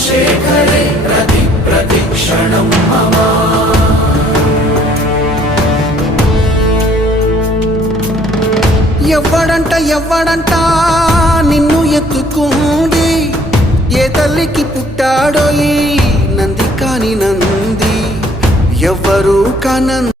చంద్రశేఖరే ప్రతిక్షణం మమ ఎవ్వడంట నిన్ను ఎత్తుకుంది ఏ తల్లికి పుట్టాడో ఈ నంది కాని నంది ఎవ్వరు కనంది